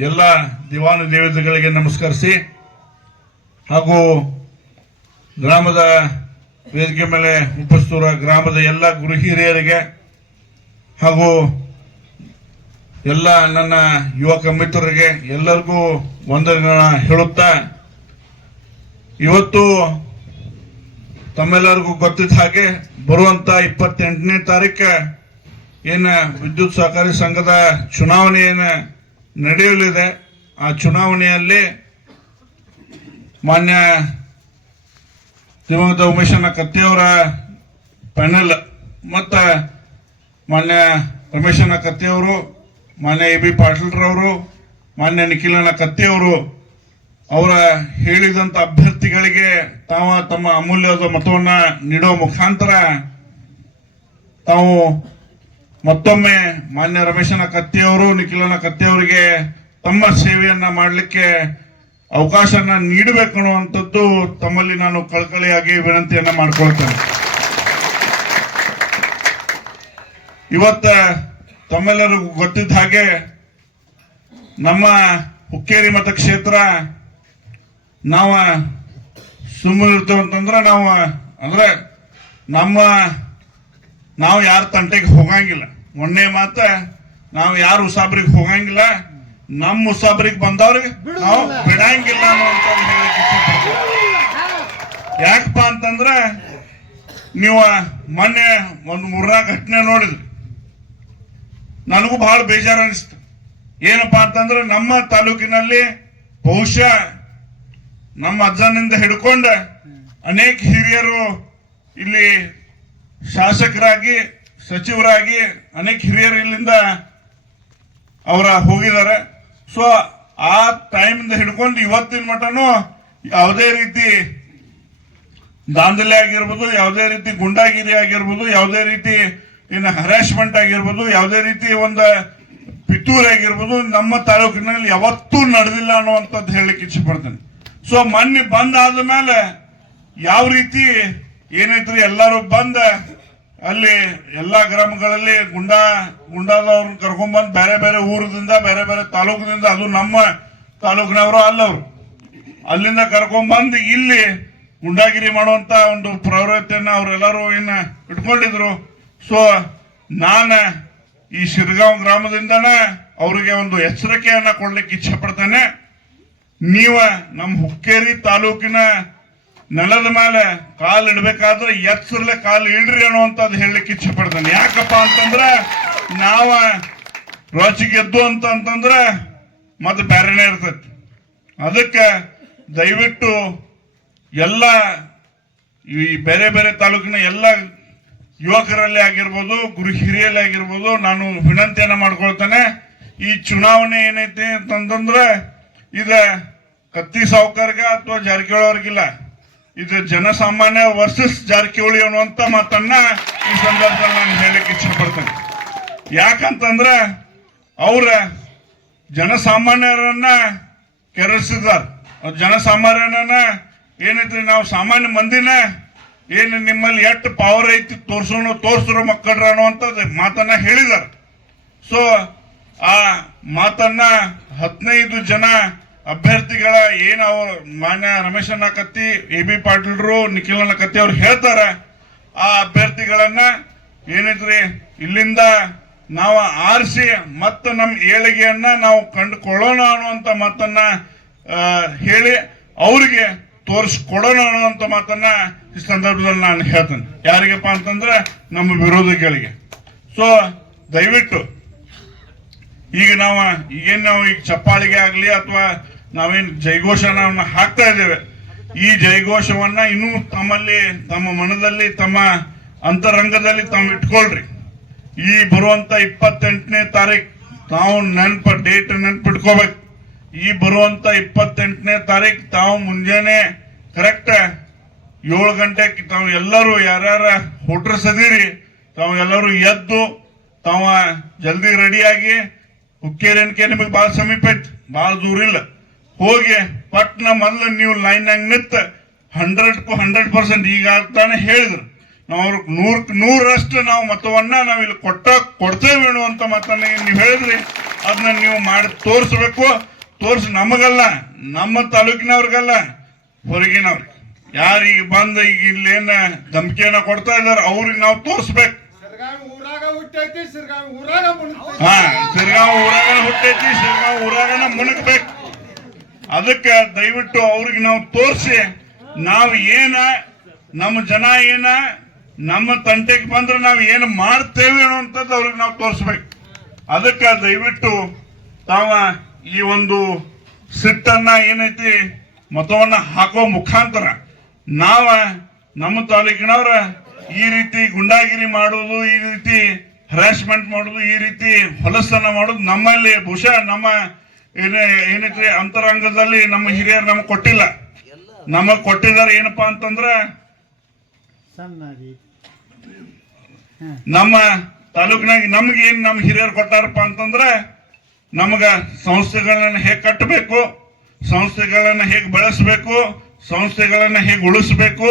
ಎಲ್ಲ ದಿವಾನು ದೇವತೆಗಳಿಗೆ ನಮಸ್ಕರಿಸಿ ಹಾಗೂ ಗ್ರಾಮದ ವೇದಿಕೆ ಮೇಲೆ ಉಪಸ್ಥಿತರ ಗ್ರಾಮದ ಎಲ್ಲ ಗುರು ಹಿರಿಯರಿಗೆ ಹಾಗೂ ಎಲ್ಲ ನನ್ನ ಯುವಕ ಮಿತ್ರರಿಗೆ ಎಲ್ಲರಿಗೂ ವಂದನೆಗಳನ್ನ ಹೇಳುತ್ತಾ ಇವತ್ತು ತಮ್ಮೆಲ್ಲರಿಗೂ ಗೊತ್ತಿದ್ದ ಹಾಗೆ ಬರುವಂತ ಇಪ್ಪತ್ತೆಂಟನೇ ತಾರೀಕು ಏನು ವಿದ್ಯುತ್ ಸಹಕಾರಿ ಸಂಘದ ಚುನಾವಣೆ ಏನ ನಡೆಯಲಿದೆ. ಆ ಚುನಾವಣೆಯಲ್ಲಿ ಮಾನ್ಯ ದಿವಂಗತ ಉಮೇಶನ ಕತ್ತಿಯವರ ಪ್ಯಾನೆಲ್ ಮತ್ತು ಮಾನ್ಯ ರಮೇಶನ ಕತ್ತಿಯವರು, ಮಾನ್ಯ ಎ ಬಿ ಪಾಟೀಲ್ರವರು, ಮಾನ್ಯ ನಿಖಿಲನ ಕತ್ತಿಯವರು ಅವರ ಹೇಳಿದಂತ ಅಭ್ಯರ್ಥಿಗಳಿಗೆ ತಾವ ತಮ್ಮ ಅಮೂಲ್ಯವಾದ ಮತವನ್ನು ನೀಡುವ ಮುಖಾಂತರ ತಾವು ಮತ್ತೊಮ್ಮೆ ಮಾನ್ಯ ರಮೇಶನ ಕತ್ತಿಯವರು, ನಿಖಿಲನ ಕತ್ತಿಯವರಿಗೆ ತಮ್ಮ ಸೇವೆಯನ್ನ ಮಾಡಲಿಕ್ಕೆ ಅವಕಾಶನ ನೀಡಬೇಕು ಅನ್ನುವಂಥದ್ದು ತಮ್ಮಲ್ಲಿ ನಾನು ಕಳಕಳಿಯಾಗಿ ವಿನಂತಿಯನ್ನ ಮಾಡ್ಕೊಳ್ತೇನೆ. ಇವತ್ತ ತಮ್ಮೆಲ್ಲರಿಗೂ ಗೊತ್ತಿದ್ದ ಹಾಗೆ ನಮ್ಮ ಹುಕ್ಕೇರಿ ಮತಕ್ಷೇತ್ರ ನಾವು ಸುಮ್ಮನೆ ಇರ್ತೇವಂತಂದ್ರೆ ನಾವು, ಅಂದ್ರೆ ನಮ್ಮ ನಾವು ಯಾರ ತಂಟೆಗೆ ಹೋಗಂಗಿಲ್ಲ. ಮೊನ್ನೆ ಮಾತ ನಾವು ಯಾರು ಉಸಾಬ್ರಿಗೆ ಹೋಗಂಗಿಲ್ಲ. ನಮ್ಮ ಉಸಾಬ್ರಿಗೆ ಬಂದವ್ರಿಗೆ ನಾವು ಬಿಡಂಗಿಲ್ಲ. ಯಾಕಪ್ಪ ಅಂತಂದ್ರೆ ನೀವು ಮೊನ್ನೆ ಒಂದು ಮೂರ್ನಾಲ್ಕು ಘಟನೆ ನೋಡಿದ್ರಿ. ನನಗೂ ಬಹಳ ಬೇಜಾರು ಅನಿಸ್ತು. ಏನಪ್ಪಾ ಅಂತಂದ್ರೆ ನಮ್ಮ ತಾಲೂಕಿನಲ್ಲಿ ಬಹುಶಃ ನಮ್ಮ ಅಜ್ಜನಿಂದ ಹಿಡ್ಕೊಂಡ ಅನೇಕ ಹಿರಿಯರು ಇಲ್ಲಿ ಶಾಸಕರಾಗಿ, ಸಚಿವರಾಗಿ ಅನೇಕ ಹಿರಿಯರು ಇಲ್ಲಿಂದ ಅವರ ಹೋಗಿದ್ದಾರೆ. ಸೊ ಆ ಟೈಮಿಂದ ಹಿಡ್ಕೊಂಡು ಇವತ್ತಿನ ಮಟನು ಯಾವುದೇ ರೀತಿ ದಾಂಧಲೆ ಆಗಿರ್ಬೋದು, ಯಾವುದೇ ರೀತಿ ಗುಂಡಾಗಿರಿ ಆಗಿರ್ಬೋದು, ಯಾವುದೇ ರೀತಿ ಇನ್ನು ಹರಾಸ್ಮೆಂಟ್ ಆಗಿರ್ಬೋದು, ಯಾವುದೇ ರೀತಿ ಒಂದು ಪಿತೂರಿ ಆಗಿರ್ಬೋದು, ನಮ್ಮ ತಾಲೂಕಿನಲ್ಲಿ ಯಾವತ್ತೂ ನಡೆದಿಲ್ಲ ಅನ್ನುವಂಥದ್ದು ಹೇಳಲಿಕ್ಕೆ ಇಚ್ಛೆ ಪಡ್ತೇನೆ ಸೊ ಮೊನ್ನೆ ಬಂದ್ ಆದ್ಮೇಲೆ ಯಾವ ರೀತಿ ಏನೈತ್ರಿ ಎಲ್ಲರೂ ಬಂದ ಅಲ್ಲಿ ಎಲ್ಲಾ ಗ್ರಾಮಗಳಲ್ಲಿ ಗುಂಡಾ, ಗುಂಡಾದವ್ರನ್ನ ಕರ್ಕೊಂಡ್ಬಂದು ಬೇರೆ ಬೇರೆ ಊರದಿಂದ, ಬೇರೆ ಬೇರೆ ತಾಲೂಕಿನಿಂದ, ಅದು ನಮ್ಮ ತಾಲೂಕಿನವರು ಅಲ್ಲವರು. ಅಲ್ಲಿಂದ ಕರ್ಕೊಂಡ್ಬಂದು ಇಲ್ಲಿ ಗುಂಡಾಗಿರಿ ಮಾಡುವಂತ ಒಂದು ಪ್ರವೃತ್ತಿಯನ್ನ ಅವರೆಲ್ಲರೂ ಇನ್ನ ಇಟ್ಕೊಂಡಿದ್ರು. ಸೊ ನಾನ ಈ ಶಿರ್ಗಾಂವ್ ಗ್ರಾಮದಿಂದನ ಅವರಿಗೆ ಒಂದು ಎಚ್ಚರಿಕೆಯನ್ನ ಕೊಡ್ಲಿಕ್ಕೆ ಇಚ್ಛೆ ಪಡ್ತೇನೆ. ನೀವ ನಮ್ಮ ಹುಕ್ಕೇರಿ ತಾಲೂಕಿನ ನೆಲದ ಮೇಲೆ ಕಾಲು ಇಡಬೇಕಾದ್ರೆ ಎತ್ಸರ್ಲೆ ಕಾಲು ಇಡ್ರಿ ಅನ್ನುವಂಥದ್ದು ಹೇಳಲಿಕ್ಕೆ ಇಚ್ಛೆ ಪಡ್ತೇನೆ. ಯಾಕಪ್ಪ ಅಂತಂದ್ರೆ ನಾವ ರೋಚಿ ಗೆದ್ದು ಅಂತ ಅಂತಂದ್ರೆ ಮತ್ತೆ ಬೇರೆನೇ ಇರ್ತೈತಿ. ಅದಕ್ಕೆ ದಯವಿಟ್ಟು ಎಲ್ಲ ಈ ಬೇರೆ ಬೇರೆ ತಾಲೂಕಿನ ಎಲ್ಲ ಯುವಕರಲ್ಲಿ ಆಗಿರ್ಬೋದು, ಗುರು ಹಿರಿಯಲ್ಲಿ ಆಗಿರ್ಬೋದು ನಾನು ವಿನಂತಿಯನ್ನು ಮಾಡ್ಕೊಳ್ತೇನೆ. ಈ ಚುನಾವಣೆ ಏನೈತಿ ಅಂತಂತಂದ್ರೆ ಇದ ಕತ್ತಿ ಸಾವುಕಾರ್ಗ ಅಥವಾ ಜಾರಕಿಹೊಳಿ ಇದು ಜನಸಾಮಾನ್ಯ ವರ್ಸಸ್ ಜಾರಕಿಹೊಳಿ ಅನ್ನುವಂತ ಮಾತನ್ನ ಈ ಸಂದರ್ಭದಲ್ಲಿ ನಾನು ಹೇಳಕ್ಕೆ ಇಚ್ಛೆ ಪಡ್ತೇನೆ ಯಾಕಂತಂದ್ರೆ ಅವ್ರ ಜನಸಾಮಾನ್ಯರನ್ನ ಕೆರಳಿಸಿದ್ದಾರೆ. ಜನಸಾಮಾನ್ಯರನ್ನ ಏನೈತ್ರಿ ನಾವು ಸಾಮಾನ್ಯ ಮಂದಿನ ಏನು ನಿಮ್ಮಲ್ಲಿ ಎಷ್ಟು ಪವರ್ ಐತಿ ತೋರ್ಸೋಣ ತೋರ್ಸ್ರೋ ಮಕ್ಕಳ್ರ ಅನ್ನುವಂಥದ್ದು ಮಾತನ್ನ ಹೇಳಿದ್ದಾರೆ. ಸೊ ಆ ಮಾತನ್ನ ಹದಿನೈದು ಜನ ಅಭ್ಯರ್ಥಿಗಳ ಏನು ಅವ್ರು ಮಾನ್ಯ ರಮೇಶಣ್ಣ ಕತ್ತಿ ಎ ಬಿ ಪಾಟೀಲ್ರು, ನಿಖಿಲಣ್ಣ ಕತ್ತಿ ಅವ್ರು ಹೇಳ್ತಾರೆ, ಆ ಅಭ್ಯರ್ಥಿಗಳನ್ನ ಏನಿದ್ರಿ ಇಲ್ಲಿಂದ ನಾವು ಆರಿಸಿ ಮತ್ತು ನಮ್ಮ ಏಳಿಗೆಯನ್ನ ನಾವು ಕಂಡುಕೊಳ್ಳೋಣ ಅನ್ನುವಂತ ಮಾತನ್ನ ಹೇಳಿ ಅವರಿಗೆ ತೋರಿಸ್ಕೊಡೋಣ ಅನ್ನುವಂತ ಮಾತನ್ನ ಈ ಸಂದರ್ಭದಲ್ಲಿ ನಾನು ಹೇಳ್ತೇನೆ. ಯಾರಿಗಪ್ಪ ಅಂತಂದ್ರೆ ನಮ್ಮ ವಿರೋಧಿಗಳಿಗೆ. ಸೊ ದಯವಿಟ್ಟು ಈಗ ನಾವು, ಈಗೇನು ನಾವು ಈಗ ಚಪ್ಪಾಳಿಗೆ ಆಗಲಿ ಅಥವಾ ನಾವೇನ್ ಜೈಘೋಷನ ಹಾಕ್ತಾ ಇದ್ದೇವೆ. ಈ ಜೈಘೋಷವನ್ನ ಇನ್ನೂ ತಮ್ಮಲ್ಲಿ, ತಮ್ಮ ಮನದಲ್ಲಿ, ತಮ್ಮ ಅಂತರಂಗದಲ್ಲಿ ತಮ್ಮ ಇಟ್ಕೊಳ್ರಿ. ಈ ಬರುವಂತ ಇಪ್ಪತ್ತೆಂಟನೇ ತಾರೀಕ್ ತಾವು ನೆನ್ಪ, ಡೇಟ್ ನೆನ್ಪಿಟ್ಕೋಬೇಕು. ಈ ಬರುವಂತ ಇಪ್ಪತ್ತೆಂಟನೇ ತಾರೀಕು ತಾವು ಮುಂಜಾನೆ ಕರೆಕ್ಟ್ ಏಳು ಗಂಟೆಗೆ ತಾವು ಎಲ್ಲರೂ ಯಾರ್ಯಾರ ಹುಟ್ರಸ್ ಸದೀರಿ, ತಾವು ಎಲ್ಲರೂ ಎದ್ದು, ತಾವ ಜಲ್ದಿ ರೆಡಿಯಾಗಿ ಹುಕ್ಕೇರಿಯನ್ಕೆ ನಿಮಗೆ ಭಾಳ ಸಮೀಪ ಐತಿ. ಭಾಳ ದೂರ ಇಲ್ಲ ಹೋಗಿ ಪಟ್ನ ಮೊದಲು ನೀವು ಲೈನ್ನಾಗ ನಿಂತ ಹಂಡ್ರೆಡ್ಕು ಹಂಡ್ರೆಡ್ ಪರ್ಸೆಂಟ್ ಈಗ ಆಗ್ತಾನೆ ಹೇಳಿದ್ರು. ನಾವು ಅವ್ರಿಗೆ ನೂರಕ್ಕೆ ನೂರಷ್ಟು ನಾವು ಮತವನ್ನ ನಾವು ಇಲ್ಲಿ ಕೊಟ್ಟ ಕೊಡ್ತೇವೆ ಅಂತ ಮತನ್ನ ನೀವು ಹೇಳಿದ್ರಿ? ಅದನ್ನ ನೀವು ಮಾಡಿ ತೋರಿಸ್ಬೇಕು. ತೋರಿಸಿ ನಮಗಲ್ಲ ನಮ್ಮ ತಾಲೂಕಿನವ್ರಿಗಲ್ಲ ಹೊರಗಿನವ್ರಿಗೆ ಯಾರು ಈಗ ಬಂದು ಈಗ ಇಲ್ಲೇನ ಧಮಕಿಯನ್ನ ಕೊಡ್ತಾ ಇದಾರೆ ಅವ್ರಿಗೆ ನಾವು ತೋರಿಸ್ಬೇಕು. ಊರಾಗ ಸಿರ್ಗಾವಿ ಊರಾಗ ಹಾ ಸಿರ್ಗಾಂವ್ ಊರಾಗನ ಹುಟ್ಟೈತಿ ಸಿರ್ಗಾಂವ್ ಊರಾಗನ ಮುಣಗ್ಬೇಕು ಅದಕ್ಕೆ ದಯವಿಟ್ಟು ಅವ್ರಿಗೆ ನಾವು ತೋರಿಸಿ, ನಾವು ಏನ ನಮ್ಮ ಜನ ಏನ, ನಮ್ಮ ತಂಟೆಗೆ ಬಂದ್ರೆ ನಾವು ಏನು ಮಾಡ್ತೇವೆ ಅನ್ನುವಂಥದ್ದು ಅವ್ರಿಗೆ ನಾವು ತೋರಿಸ್ಬೇಕು. ಅದಕ್ಕೆ ದಯವಿಟ್ಟು ತಾವ ಈ ಒಂದು ಸಿಟ್ಟನ್ನ ಏನೈತಿ, ಮತವನ್ನ ಹಾಕೋ ಮುಖಾಂತರ ನಾವ ನಮ್ಮ ತಾಲೂಕಿನವ್ರ ಈ ರೀತಿ ಗುಂಡಾಗಿರಿ ಮಾಡೋದು ಈ ರೀತಿ ಹರಾಸ್ಮೆಂಟ್ ಮಾಡೋದು ಈ ರೀತಿ ಹೊಲಸನ್ನ ಮಾಡೋದು ನಮ್ಮಲ್ಲಿ ಬಹುಶಃ ನಮ್ಮ ಏನೇ ಏನೈತಿ ಅಂತರಂಗದಲ್ಲಿ ನಮ್ಮ ಹಿರಿಯರು ನಮಗೆ ಕೊಟ್ಟಿಲ್ಲ. ನಮಗ್ ಕೊಟ್ಟಿದ್ದಾರೆ ಏನಪ್ಪಾ ಅಂತಂದ್ರೆ ನಮ್ಮ ತಾಲೂಕಿನಾಗ ನಮ್ಗೆ ಏನ್ ನಮ್ಮ ಹಿರಿಯರು ಕೊಟ್ಟಾರಪ್ಪ ಅಂತಂದ್ರೆ ನಮಗ ಸಂಸ್ಥೆಗಳನ್ನ ಹೇಗೆ ಕಟ್ಟಬೇಕು, ಸಂಸ್ಥೆಗಳನ್ನ ಹೇಗೆ ಬೆಳೆಸಬೇಕು, ಸಂಸ್ಥೆಗಳನ್ನ ಹೇಗೆ ಉಳಿಸ್ಬೇಕು,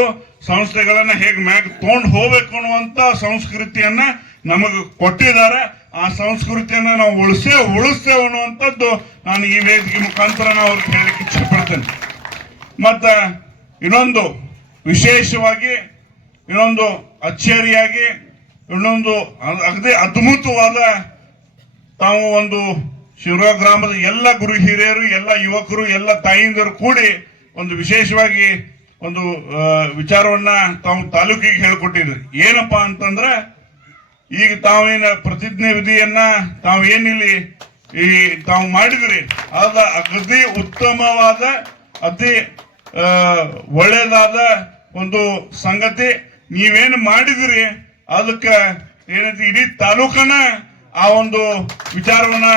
ಸಂಸ್ಥೆಗಳನ್ನ ಹೇಗೆ ಮ್ಯಾಗ ತಗೊಂಡ್ ಹೋಗ್ಬೇಕು ಅನ್ನುವಂತ ಸಂಸ್ಕೃತಿಯನ್ನ ನಮಗ ಕೊಟ್ಟಿದ್ದಾರೆ, ಆ ಸಂಸ್ಕೃತಿಯನ್ನ ನಾವು ಉಳಿಸೇ, ಉಳಿಸ್ತೇವೆ ಅನ್ನುವಂಥದ್ದು ನಾನು ಈ ವೇದಿಕೆ ಮುಖಾಂತರ ನಾವು ಅವ್ರಿಗೆ ಹೇಳಲಿಕ್ಕೆ ಇಷ್ಟಪಡ್ತೇನೆ. ಮತ್ತು ಇನ್ನೊಂದು ವಿಶೇಷವಾಗಿ, ಇನ್ನೊಂದು ಅಚ್ಚರಿಯಾಗಿ, ಇನ್ನೊಂದು ಅಗದಿ ಅದ್ಭುತವಾದ ತಾವು ಒಂದು ಶಿವರ ಗ್ರಾಮದ ಎಲ್ಲ ಗುರು ಹಿರಿಯರು, ಎಲ್ಲ ಯುವಕರು, ಎಲ್ಲ ತಾಯಿಂದರು ಕೂಡಿ ಒಂದು ವಿಶೇಷವಾಗಿ ಒಂದು ವಿಚಾರವನ್ನ ತಾವು ತಾಲೂಕಿಗೆ ಹೇಳ್ಕೊಟ್ಟಿದ್ರಿ. ಏನಪ್ಪಾ ಅಂತಂದ್ರೆ ಈಗ ತಾವೇನ ಪ್ರತಿಜ್ಞೆ ವಿಧಿಯನ್ನ ತಾವು ಏನಿಲ್ಲಿ ಈ ತಾವು ಮಾಡಿದ್ರಿ ಅದ ಅತಿ ಉತ್ತಮವಾದ, ಅತಿ ಒಳ್ಳೆಯದಾದ ಒಂದು ಸಂಗತಿ ನೀವೇನು ಮಾಡಿದಿರಿ, ಅದಕ್ಕೆ ಏನೈತಿ ಇಡೀ ತಾಲೂಕನ ಆ ಒಂದು ವಿಚಾರವನ್ನ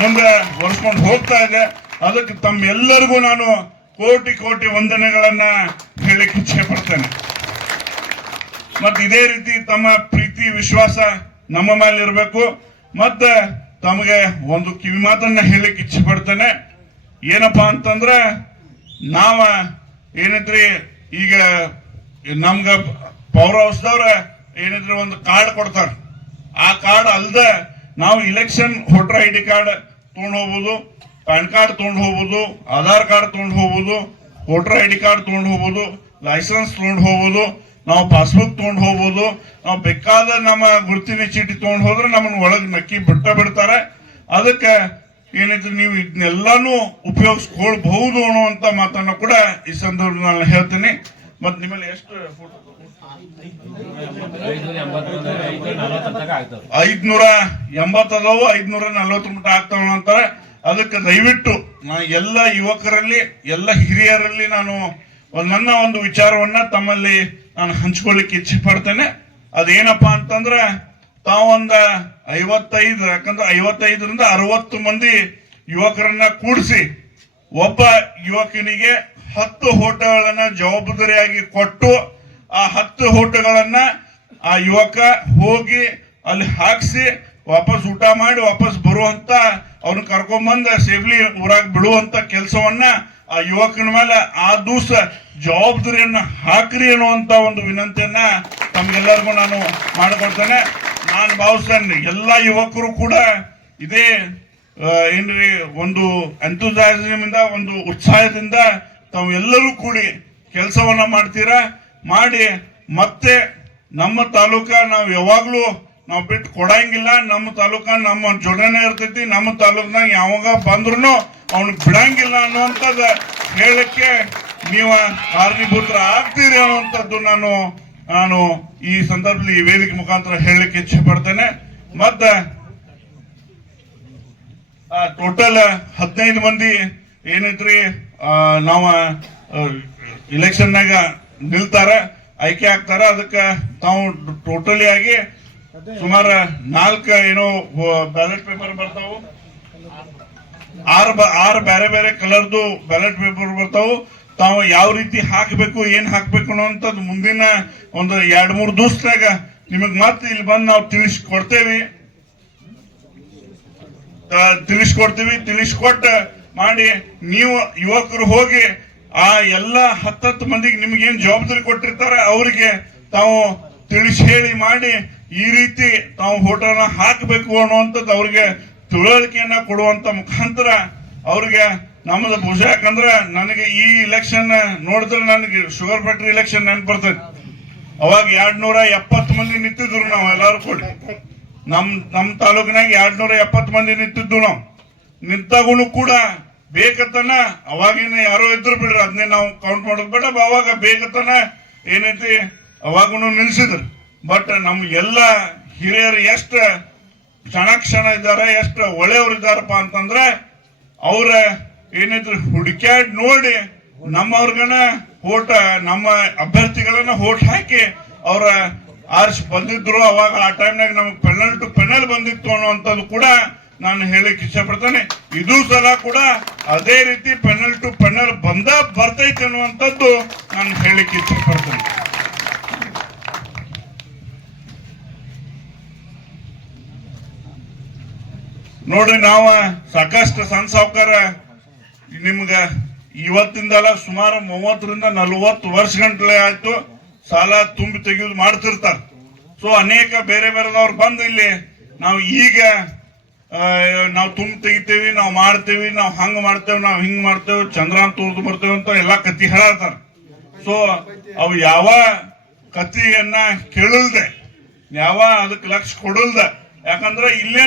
ಮುಂದೆ ಹೊರಿಸ್ಕೊಂಡು ಹೋಗ್ತಾ ಇದೆ. ಅದಕ್ಕೆ ತಮ್ಮೆಲ್ಲರಿಗೂ ನಾನು ಕೋಟಿ ಕೋಟಿ ವಂದನೆಗಳನ್ನ ಹೇಳಕ್ಕೆ ಇಚ್ಛೆ ಪಡ್ತೇನೆ. ಮತ್ತೆ ಇದೇ ರೀತಿ ತಮ್ಮ ಪ್ರೀತಿ, ವಿಶ್ವಾಸ ನಮ್ಮ ಮೇಲೆ ಇರಬೇಕು. ಮತ್ತೆ ತಮಗೆ ಒಂದು ಕಿವಿ ಮಾತನ್ನ ಹೇಳಲಿಕ್ಕೆ ಇಚ್ಛೆ ಪಡ್ತೇನೆ. ಏನಪ್ಪಾ ಅಂತಂದ್ರೆ, ನಾವ ಏನೈತ್ರಿ ಈಗ ನಮ್ಗ ಪವರ್ ಹೌಸ್ದವ್ರ ಏನಿದ್ರೆ ಒಂದು ಕಾರ್ಡ್ ಕೊಡ್ತಾರ. ಆ ಕಾರ್ಡ್ ಅಲ್ದ ನಾವು election voter I D card ತೊಗೊಂಡು ಹೋಗ್ಬೋದು, ಪ್ಯಾನ್ ಕಾರ್ಡ್ ತೊಗೊಂಡು ಹೋಗ್ಬೋದು, ಆಧಾರ್ ಕಾರ್ಡ್ ತೊಗೊಂಡು ಹೋಗ್ಬೋದು, ವೋಟರ್ ಐ ಡಿ ಕಾರ್ಡ್ ತೊಗೊಂಡು ಹೋಗ್ಬೋದು, ಲೈಸೆನ್ಸ್ ತೊಗೊಂಡು ಹೋಗ್ಬೋದು ನಾವು ಪಾಸ್ಬುಕ್ ತೊಗೊಂಡು ಹೋಗ್ಬೋದು. ನಾವು ಬೇಕಾದ ನಮ್ಮ ಗುರುತಿನ ಚೀಟಿ ತೊಗೊಂಡು ಹೋದ್ರೆ ನಮ್ಮನ್ನ ಒಳಗೆ ನಕ್ಕಿ ಬಿಟ್ಟ ಬಿಡ್ತಾರೆ. ಅದಕ್ಕೆ ಏನಿದ್ರು ನೀವು ಇದನ್ನೆಲ್ಲಾನು ಉಪಯೋಗಿಸ್ಕೊಳ್ಬಹುದು ಅನ್ನುವಂತ ಮಾತನ್ನ ಕೂಡ ಈ ಸಂದರ್ಭದಲ್ಲಿ ಹೇಳ್ತೀನಿ. ಮತ್ತೆ ನಿಮ್ಮಲ್ಲಿ ಎಷ್ಟು? ಐದ್ನೂರ ಎಂಬತ್ತದವು, ಐದ್ನೂರ ನಲ್ವತ್ತು ಮಟ್ಟ ಆಗ್ತಾವ ಅಂತಾರೆ. ಅದಕ್ಕೆ ದಯವಿಟ್ಟು ನಾ ಎಲ್ಲ ಯುವಕರಲ್ಲಿ, ಎಲ್ಲ ಹಿರಿಯರಲ್ಲಿ ನಾನು ನನ್ನ ಒಂದು ವಿಚಾರವನ್ನ ತಮ್ಮಲ್ಲಿ ನಾನು ಹಂಚ್ಕೊಳ್ಳಿಕ್ಕೆ ಇಚ್ಛೆ ಪಡ್ತೇನೆ. ಅದೇನಪ್ಪ ಅಂತಂದ್ರೆ, ತಾವೊಂದ ಐವತ್ತೈದು, ಯಾಕಂದ್ರೆ ಐವತ್ತೈದರಿಂದ ಅರವತ್ತು ಮಂದಿ ಯುವಕರನ್ನ ಕೂಡಿಸಿ, ಒಬ್ಬ ಯುವಕನಿಗೆ ಹತ್ತು ಹೋಟೆಲ್ಗಳನ್ನ ಜವಾಬ್ದಾರಿಯಾಗಿ ಕೊಟ್ಟು, ಆ ಹತ್ತು ಹೋಟೆಲ್ಗಳನ್ನ ಆ ಯುವಕ ಹೋಗಿ ಅಲ್ಲಿ ಹಾಕ್ಸಿ, ವಾಪಸ್ ಊಟ ಮಾಡಿ, ವಾಪಸ್ ಬರುವಂತ ಅವ್ನ ಕರ್ಕೊಂಬಂದ ಸೇಫ್ಲಿ ಊರಾಗ ಬಿಡುವಂತ ಕೆಲಸವನ್ನ ಆ ಯುವಕನ ಮೇಲೆ ಆ ದಿವಸ ಜವಾಬ್ದಾರಿಯನ್ನು ಹಾಕ್ರಿ ಅನ್ನುವಂತ ಒಂದು ವಿನಂತಿಯನ್ನ ತಮ್ಗೆಲ್ಲರಿಗೂ ನಾನು ಮಾಡಿಕೊಡ್ತೇನೆ ನಾನು ಭಾವಿಸ್ತೇನೆ ಎಲ್ಲ ಯುವಕರು ಕೂಡ ಇದೇ ಏನ್ರಿ, ಒಂದು ಇಂದ ಒಂದು ಉತ್ಸಾಹದಿಂದ ತಾವು ಎಲ್ಲರೂ ಕೂಡಿ ಕೆಲಸವನ್ನ ಮಾಡ್ತೀರಾ? ಮಾಡಿ ಮತ್ತೆ ನಮ್ಮ ತಾಲೂಕ ನಾವು ಯಾವಾಗ್ಲೂ ನಾವು ಬಿಟ್ಟು ಕೊಡಂಗಿಲ್ಲ. ನಮ್ಮ ತಾಲೂಕ ನಮ್ಮ ಜೊಡನೆ ಇರ್ತೈತಿ. ನಮ್ಮ ತಾಲೂಕ್ನಾಗ ಯಾವಾಗ ಬಂದ್ರು ಅವ್ನು ಬಿಡಂಗಿಲ್ಲ ಅನ್ನುವಂಥದ್ದು ಹೇಳಕ್ಕೆ ನೀವು ಕಾರಣೀಭೂತರ ಆಗ್ತೀರಿ ಅನ್ನುವಂಥದ್ದು ನಾನು ನಾನು ಈ ಸಂದರ್ಭದಲ್ಲಿ ಈ ವೇದಿಕೆ ಮುಖಾಂತರ ಹೇಳಲಿಕ್ಕೆ ಇಚ್ಛೆ ಪಡ್ತೇನೆ ಮತ್ತೆ ಟೋಟಲ್ ಹದಿನೈದು ಮಂದಿ ಏನೈತ್ರಿ ನಾವ ನಾವು ಇಲೆಕ್ಷನ್ನಾಗ ನಿಲ್ತಾರ, ಆಯ್ಕೆ ಆಗ್ತಾರ. ಅದಕ್ಕೆ ತಾವು ಟೋಟಲಿ ಆಗಿ ಸುಮಾರು ನಾಲ್ಕ ಏನೋ ಬ್ಯಾಲೆಟ್ ಪೇಪರ್ ಬರ್ತಾವು. ಆರು ಆರು ಬೇರೆ ಬೇರೆ ಕಲರ್ದು ಬ್ಯಾಲೆಟ್ ಪೇಪರ್ ಬರ್ತಾವು. ತಾವು ಯಾವ ರೀತಿ ಹಾಕಬೇಕು, ಏನ್ ಹಾಕಬೇಕು ಅನ್ನೋಂಥದ್ದು ಮುಂದಿನ ಒಂದು ಎರಡ್ ಮೂರು ದಿವಸದಾಗ ನಿಮಗೆ ಮತ್ತೆ ಇಲ್ಲಿ ಬಂದು ನಾವು ತಿಳಿಸ್ಕೊಡ್ತೇವೆ. ತಿಳಿಸ್ಕೊಡ್ತೀವಿ, ತಿಳಿಸ್ಕೊಟ್ಟ ಮಾಡಿ ನೀವು ಯುವಕರು ಹೋಗಿ ಆ ಎಲ್ಲ ಹತ್ತತ್ತು ಮಂದಿಗೆ ನಿಮ್ಗೆ ಏನು ಜವಾಬ್ದಾರಿ ಕೊಟ್ಟಿರ್ತಾರೆ, ಅವರಿಗೆ ತಾವು ತಿಳಿಸಿ ಹೇಳಿ ಮಾಡಿ ಈ ರೀತಿ ತಾವು ಫೋಟೋನ ಹಾಕಬೇಕು ಅನ್ನುವಂಥದ್ದು ಅವ್ರಿಗೆ ತಿಳುವಳಿಕೆಯನ್ನ ಕೊಡುವಂತ ಮುಖಾಂತರ ಅವ್ರಿಗೆ ನಮ್ಮದು ಭುಜ. ಯಾಕಂದ್ರೆ ನನಗೆ ಈ ಇಲೆಕ್ಷನ್ ನೋಡಿದ್ರೆ ನನಗೆ ಶುಗರ್ ಫ್ಯಾಕ್ಟ್ರಿ ಇಲೆಕ್ಷನ್ ನೆನ್ಪು ಬರ್ತೈತಿ ಅವಾಗ ಎರಡ್ ನೂರ ಎಪ್ಪತ್ತು ಮಂದಿ ನಿಂತಿದ್ರು ನಾವು ಎಲ್ಲಾರು ಕೂಡ. ನಮ್ ನಮ್ ತಾಲೂಕಿನಾಗ ಎರಡ್ ನೂರ ಎಪ್ಪತ್ತು ಮಂದಿ ನಿಂತಿದ್ದು ನಾವು. ನಿಂತಾಗೂ ಕೂಡ ಬೇಕತನ ಅವಾಗಿನ ಯಾರೋ ಇದ್ರು ಬಿಡ್ರಿ. ಅದನ್ನೇ ನಾವು ಕೌಂಟ್ ಮಾಡೋದು ಬೇಡ. ಅವಾಗ ಬೇಕತನ ಏನೈತಿ? ಅವಾಗೂ ನಿಲ್ಸಿದ್ರು. ಬಟ್ ನಮ್ ಎಲ್ಲ ಹಿರಿಯರು ಎಷ್ಟು ಕ್ಷಣ ಕ್ಷಣ ಇದ್ದಾರೆ, ಎಷ್ಟು ಒಳ್ಳೆಯವ್ರು ಇದ್ದಾರಪ್ಪ ಅಂತಂದ್ರೆ ಅವ್ರ ಏನಿದ್ರು ಹುಡುಕ್ಯಾಡ್ ನೋಡಿ ನಮ್ಮವ್ರಿಗನ ಓಟ, ನಮ್ಮ ಅಭ್ಯರ್ಥಿಗಳನ್ನ ಓಟ್ ಹಾಕಿ ಅವ್ರ ಆರ್ಸ್ ಬಂದಿದ್ರು. ಅವಾಗ ಆ ಟೈಮ್ನಾಗ ನಮ್ಗೆ ಪೆನಲ್ ಟು ಪೆನಲ್ ಬಂದಿತ್ತು ಅನ್ನುವಂಥದ್ದು ಕೂಡ ನಾನು ಹೇಳಿಕ್ ಇಷ್ಟಪಡ್ತೇನೆ. ಇದು ಸಲ ಕೂಡ ಅದೇ ರೀತಿ ಪೆನಲ್ ಟು ಪೆನಲ್ ಬಂದ ಬರ್ತೈತೆ ಅನ್ನುವಂಥದ್ದು ನಾನು ಹೇಳಿಕ್ ಇಷ್ಟಪಡ್ತೇನೆ. ನೋಡ್ರಿ ನಾವು ಸಾಕಷ್ಟು ಸಣ್ಣ ಸಾವುಕಾರ. ನಿಮ್ಗ ಇವತ್ತಿಂದಲ್ಲ ಸುಮಾರು ಮೂವತ್ತರಿಂದ ನಲವತ್ತು ವರ್ಷ ಗಂಟಲೆ ಆಯ್ತು ಸಾಲ ತುಂಬಿ ತೆಗೆದು ಮಾಡ್ತಿರ್ತಾರ. ಸೊ ಅನೇಕ ಬೇರೆ ಬೇರೆದವ್ರು ಬಂದು ಇಲ್ಲಿ ನಾವು ಈಗ ನಾವು ತುಂಬಿ ತೆಗಿತೇವಿ, ನಾವು ಮಾಡ್ತೇವಿ, ನಾವು ಹಂಗ ಮಾಡ್ತೇವೆ, ನಾವು ಹಿಂಗ್ ಮಾಡ್ತೇವೆ, ಚಂದ್ರಾನ್ ತೋರ್ದು ಬರ್ತೇವೆ ಅಂತ ಎಲ್ಲಾ ಕತಿ ಹೇಳತ್ತಾರ ಸೊ ಅವು ಯಾವ ಕತಿಯನ್ನ ಕೇಳಲ್ದೆ, ಯಾವ ಅದಕ್ಕೆ ಲಕ್ಷ ಕೊಡಲ್ದೆ, ಯಾಕಂದ್ರೆ ಇಲ್ಲೇ